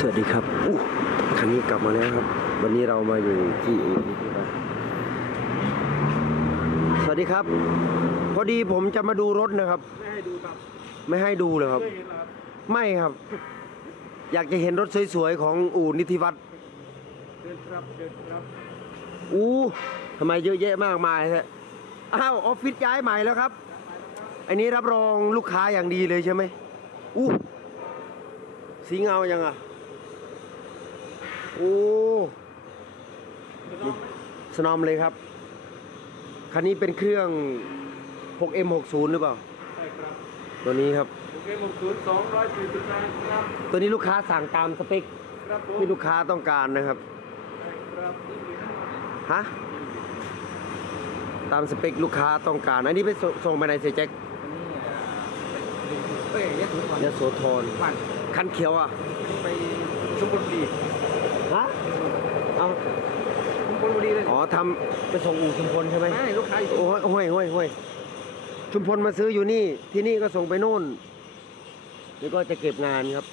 สวัสดีครับอู้คันนี้กลับมาแล้วครับ วันนี้เรามาอยู่ที่เอที่บ้านสวัสดีครับ พอดีผมจะมาดูรถนะครับ ไม่ให้ดูครับ ไม่ให้ดูเลยครับเคยเห็นเหรอครับ ไม่ครับ อยากจะเห็นรถสวยๆของอู่นิติวัฒน์เดินครับเดินครับอู้ทำไมเยอะแยะมากมายฮะอ้าวออฟฟิศย้ายใหม่แล้วครับ อันนี้รับรองลูกค้าอย่างดีเลยใช่ไหมอู้สีเงายังอะ โอ้สนอมเลยครับ คันนี้เป็นเครื่อง 6M60 หรือเปล่า ใช่ครับ ตัวนี้ครับโอเคผมศูนย์สองร้อยสี่สิบแปดครับ ตัวนี้ลูกค้าสั่งตามสเปคครับผมที่ลูกค้าต้องการนะครับ ใช่ครับฮะ ตามสเปคลูกค้าต้องการ อันนี้ไปส่งส่งไปไหนเสียแจ็คเอ้ยยะถุนก่อนยโสธรบ้านคันเขียวอะ ไปชุมพลบุรี ฮะเอาชุมพลบุรีเลยอ๋อทำไปส่งอู่ชุมพลใช่ไหมไม่ลูกค้าอยู่โอ้ยโอ้ยโอ้ยโอ้ยชุมพลมาซื้ออยู่นี่ ที่นี่ก็ส่งไปโน่นนี่ก็จะเก็บงานครับ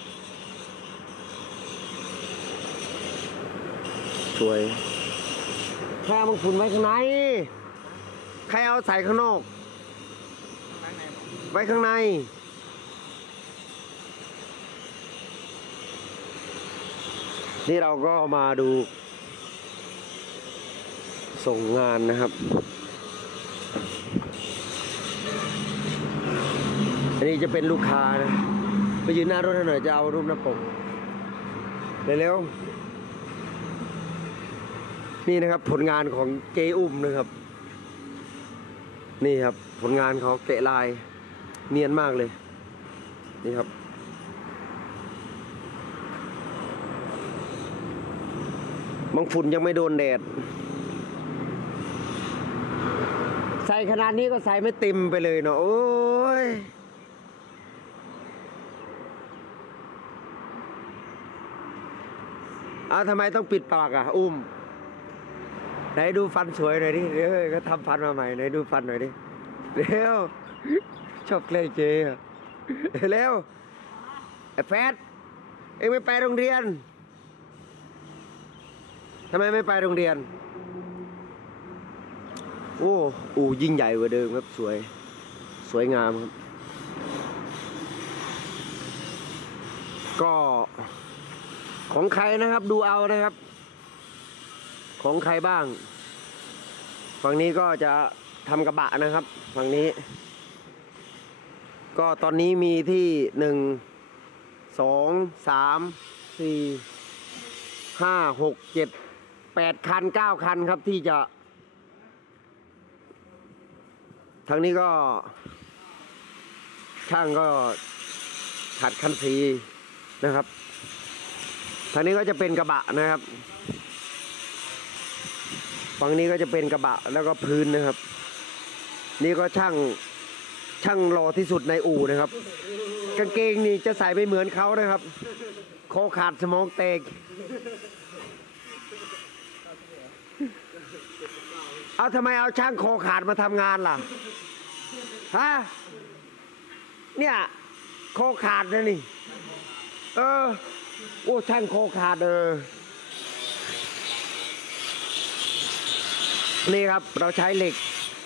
สวยแค่มังฝุ่นไว้ข้างในใครเอาใส่ข้างนอก ข้างในบอกไว้ข้างใน นี่เราก็มาดู ส่งงานนะครับ อันนี้จะเป็นลูกค้านะ ไปยืนหน้ารถให้หน่อยจะเอารูปหน้าปกเร็วๆนี่นะครับผลงานของเจอุ้มนะครับ นี่ครับ ผลงานเขาแกะลายเนียนมากเลย นี่ครับ บางฝุ่นยังไม่โดนแดด ใส่ขนาดนี้ก็ใส่ไม่เต็มไปเลยเนาะโอ้ยอ้าทำไมต้องปิดปากอะ อุ้ม ไหนดูฟันสวยหน่อยดิเดี๋ยวก็ทำฟันมาใหม่ไหนดูฟันหน่อยดิเร็วชอบแกล้งเจอะเร็วไอ้แฟดเอ็งไม่ไปโรงเรียน ทำไมไม่ไปโรงเรียน โอ้อูยิ่งใหญ่กว่าเดิมครับสวย สวยงามครับ ก็ของใครนะครับดูเอานะครับ ของใครบ้าง ฝั่งนี้ก็จะทำกระบะนะครับ ฝั่งนี้ ก็ตอนนี้มีที่หนึ่งสองสามสี่ห้าหกเจ็ด แปดคันเก้าคันครับที่จะ ทางนี้ก็ ช่างก็ขัดคันสีนะครับ ทางนี้ก็จะเป็นกระบะนะครับ ฝั่งนี้ก็จะเป็นกระบะแล้วก็พื้นนะครับ นี่ก็ช่างช่างรอที่สุดในอู่นะครับ กางเกงนี่จะใส่ไม่เหมือนเขานะครับ โคขาดสมองแตก เอาทำไมเอาช่างคอขาดมาทำงานล่ะ ฮะ เนี่ยคอขาดนะนี่ เออ โอ้ ช่างคอขาดเออ นี่ครับเราใช้เหล็ก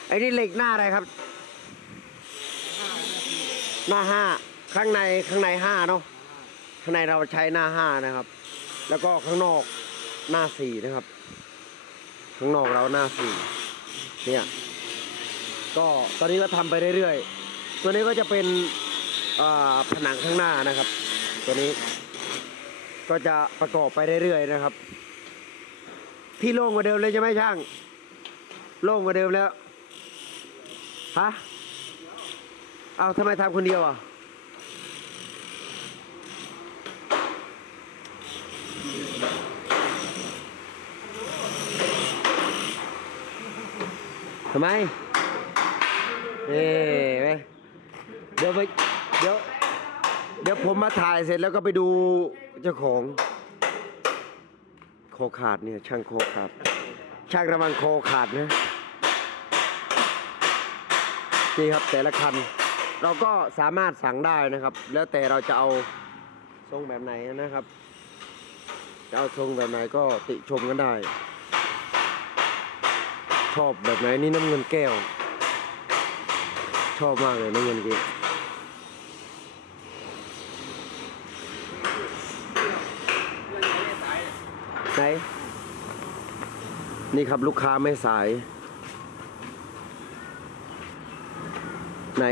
ไอ้นี่เหล็กหน้าอะไรครับ หน้าห้า ข้างในข้างในห้าเนาะ ข้างในเราใช้หน้าห้านะครับ แล้วก็ข้างนอกหน้าสี่นะครับ ข้างนอกเราหน้าสี่ เนี่ยก็ตอนนี้ก็ทำไปเรื่อยๆ ตัวนี้ก็จะเป็นผนังข้างหน้านะครับ ตัวนี้ ก็จะประกอบไปเรื่อยๆนะครับ ที่โล่งกว่าเดิมเลยใช่ไหมช่าง โล่งกว่าเดิมแล้วฮะเอาทำไมทำคนเดียวอะ ทำไมเอ้ไหมเดี๋ยวไปเดี๋ยวเดี๋ยวผมมาถ่ายเสร็จแล้วก็ไปดูเจ้าของคอขาดเนี่ย ช่างคอขาด ช่างระวังคอขาดนะนี่ครับแต่ละคัน เราก็สามารถสั่งได้นะครับ แล้วแต่เราจะเอาทรงแบบไหนนะครับ จะเอาทรงแบบไหนก็ติชมกันได้ ชอบแบบไหนนี่น้ำเงินแก้ว ชอบมากเลยน้ำเงินแก้วไหนนี่ครับลูกค้าไม่สาย ไหน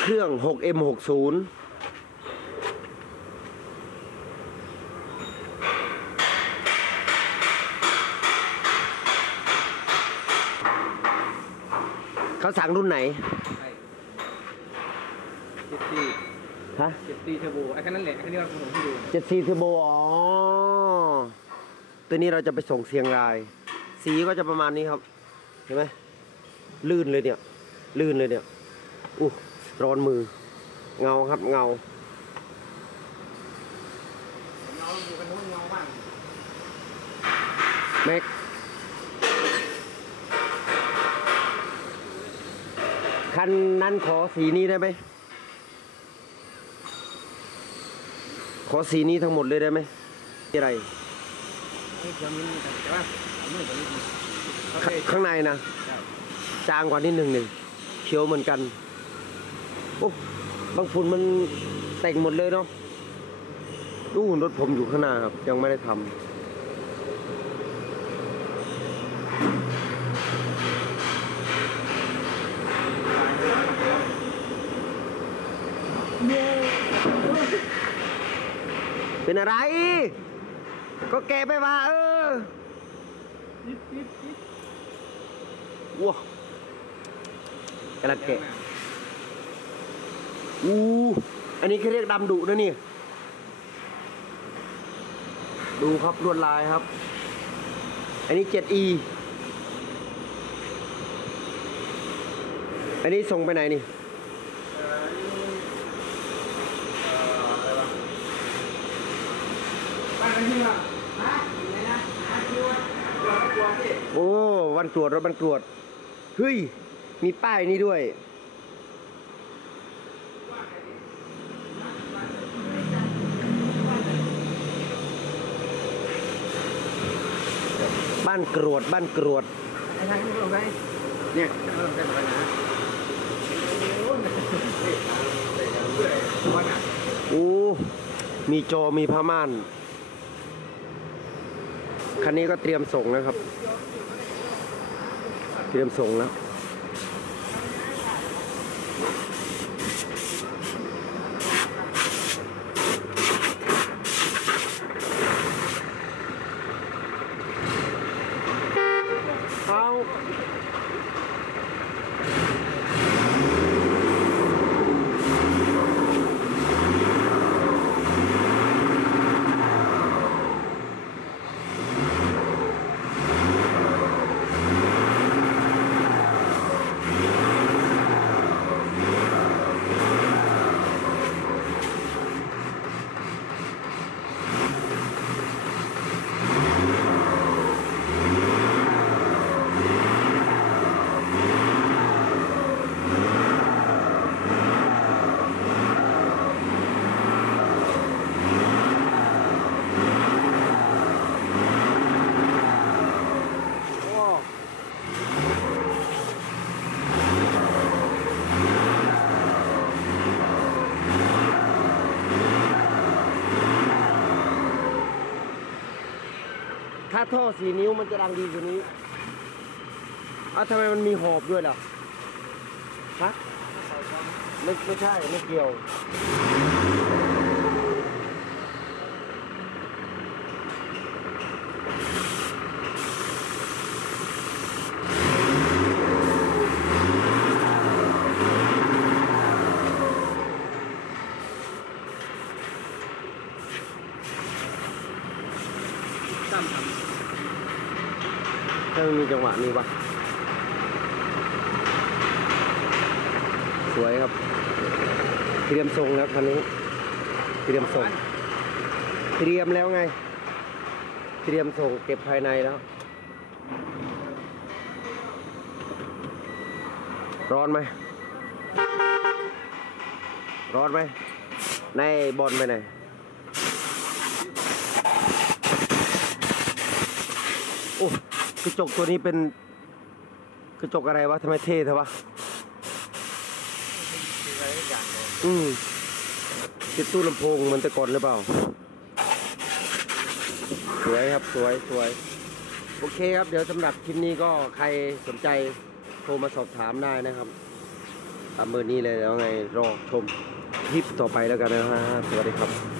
เครื่อง 6M60 เขาสั่งรุ่นไหนเจ็ดตีฮะเจ็ดตีเทอร์โบไอ้แค่นั้นแหละไอ้แค่นี้เราผมให้ดูเจ็ดซีเทอร์โบอ๋อตัวนี้เราจะไปส่งเชียงราย สีก็จะประมาณนี้ครับ เห็นไหมลื่นเลยเนี่ย ลื่นเลยเนี่ยอู้ร้อนมือ เงาครับเงา เงาอยู่กันโน้นเงาบ้างแม็ก นนั้นขอสีนี้ได้ไหมขอสีนี้ทั้งหมดเลยได้ไหมอะไรไอ้เดี๋ยวนี้แต่ว่าเอามือตัวนี้ดีโอเคข้างในนะจางกว่านิดหนึ่งหนึ่งเขียวเหมือนกันโอ้บางฝุ่นมันแต่งหมดเลยเนาะดูรถผมอยู่ข้างหน้าครับยังไม่ได้ทำ เป็นอะไร ก็แกไปว่าเออว้าวกระแกะอู้อันนี้เขาเรียกดำดุนะนี่ ดูครับลวดลายครับ อันนี้ 7e อันนี้ส่งไปไหนนี่ บ้านกันที่ว่าฮะอยู่ไหนนะฮะคิวอะตัวไม่กลัวพี่ โอ้วันตรวจรถวันตรวจเฮ้ย มีป้ายนี้ด้วย บ้านกรวดบ้านกรวดไอ้ทางนี้ลงไปเนี่ยโอ้ยวันะโอ้ มีจอมีผ้าม่าน คันนี้ก็เตรียมส่งนะครับ เตรียมส่งแล้ว เอาโอ้ ถ้าท่อสีนิ้วมันจะดังดีกว่านี้อ้าวทำไมมันมีหอบด้วยล่ะฮะไม่ไม่ใช่ไม่เกี่ยว ตั้มทถ้ามันมีจังหวะนี้ปะสวยครับ เตรียมส่งแล้วคันนี้ เตรียมำส่งเตรียมแล้วไง เตรียมส่งเก็บภายในแล้วร้อนไหม ร้อนไหมในบอลไปไหนโอ้ กระจกตัวนี้เป็นกระจกอะไรวะทำไมเท่เถอะวะอืมติดตู้ลำโพงเหมันแต่ก่อนหรือเปล่า สวยครับสวยสวย โอเคครับ เดี๋ยวสำหรับคลิปนี้ก็ใครสนใจโทรมาสอบถามได้นะครับตามเบอร์นี้เลยแล้วไงรอชมคลิปต่อไปแล้วกันนะฮะสวัสดีครับ